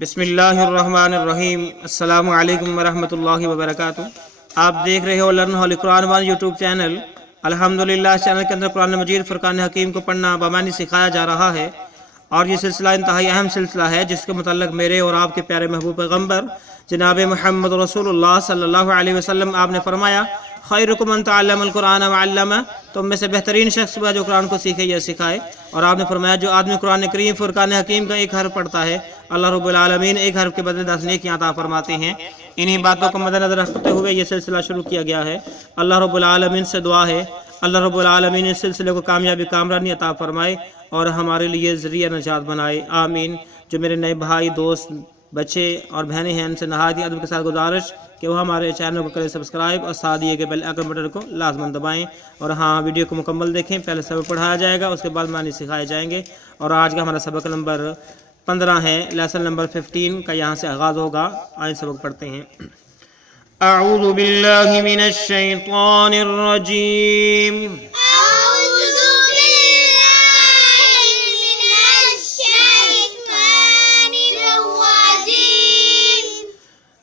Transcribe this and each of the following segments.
بسم اللہ الرحمن الرحیم۔ السلام علیکم ورحمۃ اللہ وبرکاتہ۔ آپ دیکھ رہے ہو learn holy Quran one YouTube channel. الحمدللہ اس چینل کے اندر قرآن مجید فرقان حکیم کو پڑھنا بامانی سکھایا جا رہا ہے، اور یہ سلسلہ انتہائی اہم سلسلہ ہے جس کے متعلق میرے اور آپ کے پیارے محبوب پیغمبر جناب محمد رسول اللہ صلی اللہ علیہ وسلم آپ نے فرمایا، خیرکم من تعلم القرآن وعلمہ، تم میں سے بہترین شخص وہ جو قرآن کو سیکھے یا سکھائے۔ اور آپ نے فرمایا جو آدمی قرآن کریم فرقان حکیم کا ایک حرف پڑھتا ہے، اللہ رب العالمین ایک حرف کے بدلے 10 نیکیاں عطا فرماتے ہیں۔ انہی باتوں کو مد نظر رکھتے ہوئے یہ سلسلہ شروع کیا گیا ہے۔ اللہ رب العالمین سے دعا ہے اللہ رب العالمین اس سلسلے کو کامیابی کامرانی عطا فرمائے اور ہمارے لیے ذریعہ نجات بنائے، آمین۔ جو میرے نئے بھائی دوست بچے اور بہنیں ہیں، ان سے نہایت ادب کے ساتھ گزارش کہ وہ ہمارے چینل کو کریں سبسکرائب اور ساتھ دیے گئے بیل آئکن بٹن کو لازماً دبائیں، اور ہاں ویڈیو کو مکمل دیکھیں۔ پہلے سبق پڑھایا جائے گا، اس کے بعد معنی سکھائے جائیں گے، اور آج کا ہمارا سبق نمبر 15 ہے، لیسن نمبر 15 کا یہاں سے آغاز ہوگا۔ آئیں سبق پڑھتے ہیں۔ اعوذ باللہ من الشیطان الرجیم،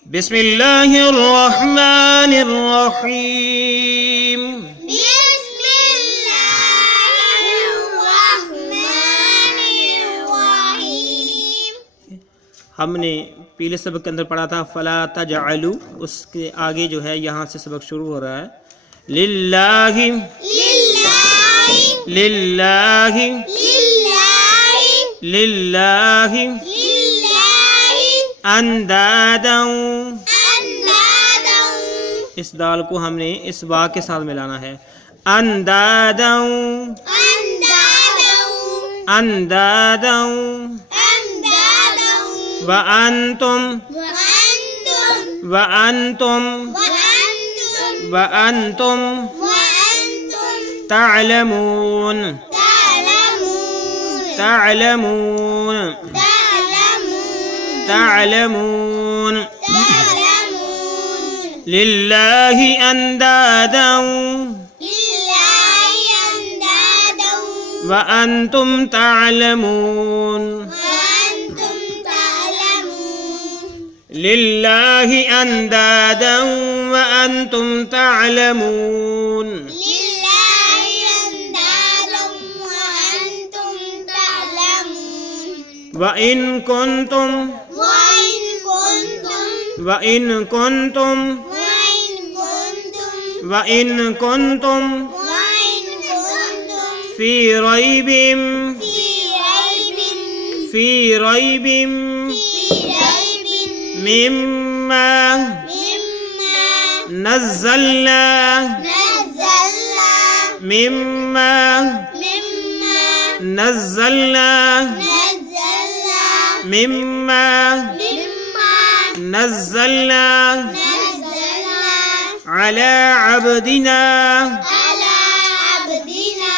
بسم اللہ الرحمن الرحیم۔ بسم اللہ الرحمن الرحیم۔ ہم نے پہلے سبق کے اندر پڑھا تھا فلا تجعلوا، اس کے آگے جو ہے یہاں سے سبق شروع ہو رہا ہے للہ للہ للہ للہ للہ للہ اندادا، اندادا، اس دال کو ہم نے اس با کے ساتھ ملانا ہے، اندادا اندادا، اندادا اندادا، وانتم وانتم، وانتم وانتم، وانتم وانتم تعلمون تعلمون، تعلمون تعلمون، تعلمون تعلمون، للہ اندادا للہ اندادا، وانتم تعلمون، وانتم تعلمون، للہ اندادا وانتم تعلمون، للہ اندادا، وانتم تعلمون، وإن كنتم وإن كنتم، وإن كنتم وإن كنتم، وإن كنتم وإن كنتم في ريب في ريب، في ريب في ريب مما مما نزلنا نزلنا، مما مما نزلنا نزلنا، مما مما نزلنا نزلنا على عبدنا على عبدنا،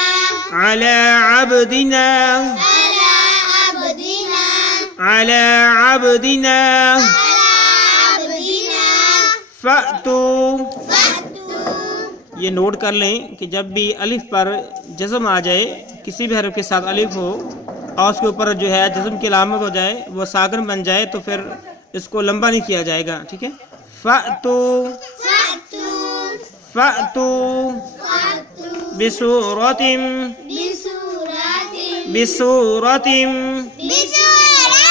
على عبدنا على عبدنا، على عبدنا على عبدنا، فأتوا۔ فأتوا، یہ نوٹ کر لیں کہ جب بھی الف پر جزم آ جائے، کسی بھی حرف کے ساتھ الف ہو اور اس کے اوپر جو ہے جزم کی علامت ہو جائے، وہ ساکن بن جائے، تو پھر اس کو لمبا نہیں کیا جائے گا، ٹھیک ہے۔ فأتوا فأتوا، فأتوا فأتوا بسورة بسورة بسورة بسورة بسورة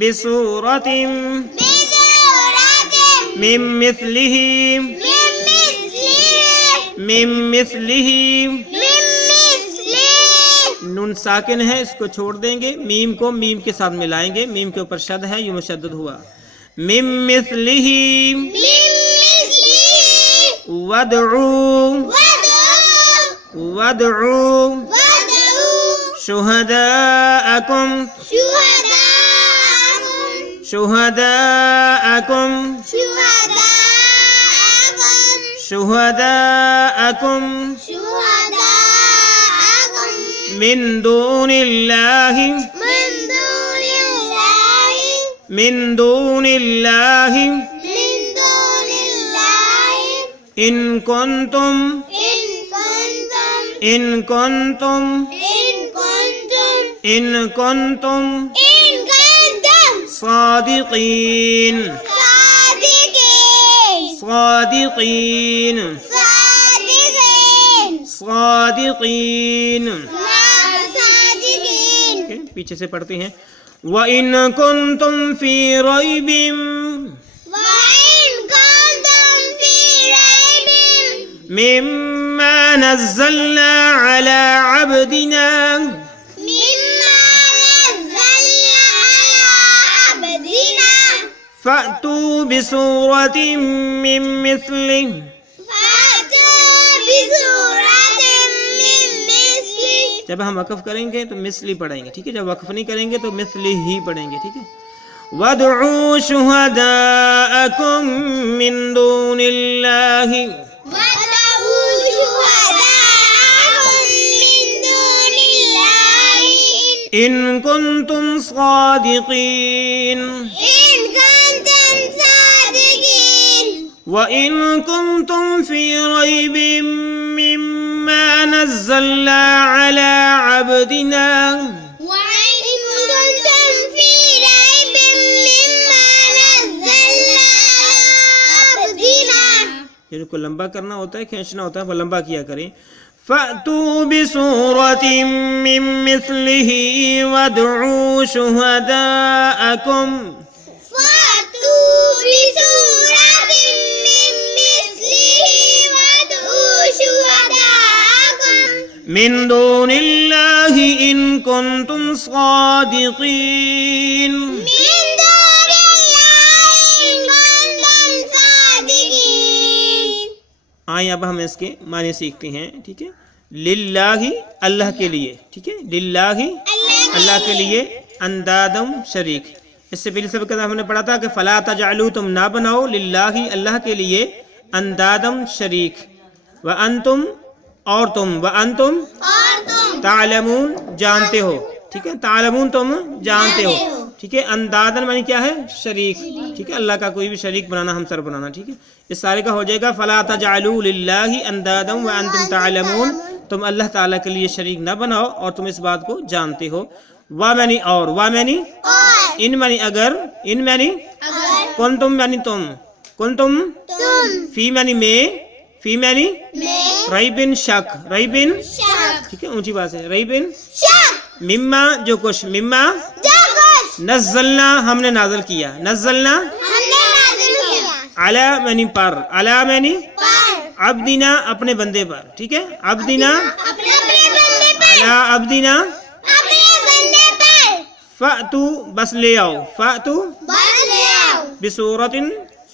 بسورة من مثله من مثله، من مثله۔ من مثله، نون ساکن ہے، اس کو چھوڑ دیں گے، میم کو میم کے ساتھ ملائیں گے، میم کے اوپر شد ہے، یہ مشدد ہوا، من مثله من مثله وادعوا وادعوا وادعوا وادعوا شهداءكم شهداءكم شهداءكم شهداءكم شهداءكم شهداءكم من دون الله من دون الله من دون الله من دون الله إن كنتم إن كنتم إن كنتم إن كنتم إن كنتم صادقین صادقين صادقین صادقين صادقین صادقين پیچھے سے پڑھتے ہیں وَإِن كُنتُمْ فِي رَيْبٍ وإن كنتم في ريب مِّمَّا نَزَّلْنَا عَلَى عَبْدِنَا مما نزلنا على عبدنا فَأْتُوا بِسُورَةٍ مِّن مِّثْلِهِ فأتوا بسورة من مثله جب ہم وقف کریں گے تو مثلی پڑھیں گے، ٹھیک ہے؟ جب وقف نہیں کریں گے تو مثلی ہی پڑھیں گے، ٹھیک ہے؟ وَادْعُوا شُهَدَاءَكُم مِّن دُونِ اللَّهِ وَادْعُوا شُهَدَاءَكُم من دون الله إِن كُنتُمْ صَادِقِينَ إن كنتم صادقين وَإِن كُنتُمْ فِي رَيْبٍ مِّمَّا نَزَّلْنَا عَلَى عَبْدِنَا وإن كنتم في ريب مما نزلنا على عبدنا جن کو لمبا کرنا ہوتا ہے، کھینچنا ہوتا ہے، وہ لمبا کیا کریں فَأْتُوا بِسُورَةٍ مِّن مِّثْلِهِ وَادْعُوا شُهَدَاءَكُمْ فأتوا بسورة من مثله وادعوا شهداءكم مِن دُونِ اللَّهِ إِن كُنتُمْ صَادِقِينَ من دون الله إن كنتم صادقين آئیں اب ہم اس کے معنی سیکھتے ہیں، ٹھیک ہے؟ للہ اللہ کے لیے، ٹھیک ہے؟ للہ اللہ کے لیے اندادم شریک. اس سے پہلے سبق ہم نے پڑھا تھا کہ فلا تجعلوا تم نہ بناؤ للہ اللہ کے لیے اندادم شریک وانتم اور تم وانتم اور تم تعلمون جانتے ہو، ٹھیک ہے؟ تعلمون تم جانتے ہو، ٹھیک ہے؟ اندادن معنی کیا ہے؟ شریک، ٹھیک ہے؟ اللہ کا کوئی بھی شریک بنانا، ہمسر بنانا، ٹھیک ہے؟ اس سارے کا ہو جائے گا فلا تجعلوا للہ اندادا وانتم تعلمون، تم اللہ تعالیٰ کے لیے شریک نہ بناؤ اور تم اس بات کو جانتے ہو. وا معنی اور، وا معنی اور ان معنی اگر، ان معنی اگر کنتم معنی تم، کنتم تم فی معنی میں، فی معنی میں ریبن شک، ریبن شک ٹھیک ہے؟ اونچی بات ہے. ریبن شک مما جو کچھ، مما جو کچھ نزلنا ہم نے نازل کیا، نزلنا ہم نے نازل کیا علی معنی پر، علی معنی پر عبدنا اپنے بندے پر، ٹھیک ہے؟ عبدنا اپنے بندے پر علی عبدنا اپنے بندے پر فأتو بس لے آؤ، فأتو بس لے آؤ بصورت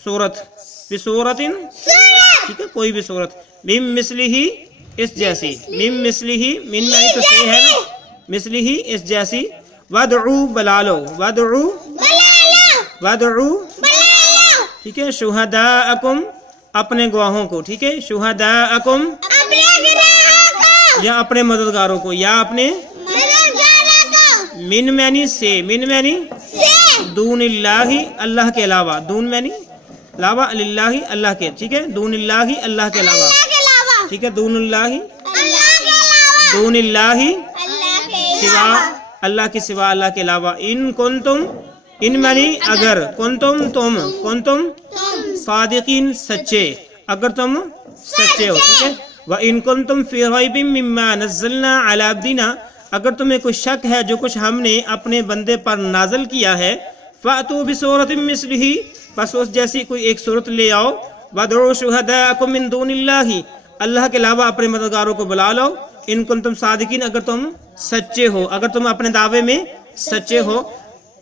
صورت، بصورت سورت ٹھیک ہے؟ کوئی بھی صورت مم مثلہ اس جیسی، مم مثلہ من معنی تو صحیح ہے نا، مثلہ اس جیسی وادعو بلا لو، وادعو بلا لو وادعو بلا لو ٹھیک ہے؟ شہداءکم اپنے گواہوں کو، ٹھیک ہے؟ شہداءکم اپنے گناہوں کو یا اپنے مددگاروں کو، یا اپنے مددگاروں کو من معنی سے، من معنی سے دون اللہ اللہ کے علاوہ، دون معنی علاوہ للہ اللہ کے، ٹھیک ہے؟ دون اللہ اللہ کے علاوہ، اللہ کے علاوہ ٹھیک ہے؟ دون اللہ، اللہ کے علاوہ دون اللہ اللہ کے سوا، علاوہ اللہ کے سوا، اللہ کے علاوہ. ان کنتم ان معنی اگر، کنتم تم، کنتم تم صادقین سچے، اگر تم سچے ہو، ٹھیک ہے؟ وَإِن كُنتُمْ فِي رَيْبٍ مِّمَّا نَزَّلْنَا عَلَى عَبْدِنَا اگر تمہیں کوئی شک ہے جو کچھ ہم نے اپنے بندے پر نازل کیا ہے فَأْتُوا بِسُورَةٍ مِّثْلِهِ پس اس جیسی کوئی ایک صورت لے آؤ وَادْعُوا شُهَدَاءَكُم مِّن دُونِ اللَّهِ اللہ کے علاوہ اپنے مددگاروں کو بلا لو ان کنتم صادقین اگر تم سچے ہو، اگر تم اپنے دعوے میں سچے ہو.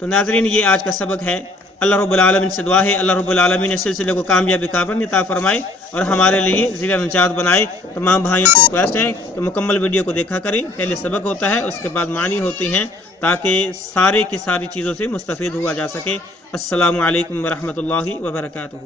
تو ناظرین یہ آج کا سبق ہے. اللہ رب العالمین سے دعا ہے اللہ رب العالمین اس سلسلے کو کامیابی کامرانی عطا فرمائے اور ہمارے لیے ذریعہ نجات بنائے. تمام بھائیوں سے ریکویسٹ ہے کہ مکمل ویڈیو کو دیکھا کریں. پہلے سبق ہوتا ہے اس کے بعد معنی ہوتے ہیں تاکہ سارے کی ساری چیزوں سے مستفید ہوا جا سکے. السلام علیکم ورحمۃ اللہ وبرکاتہ.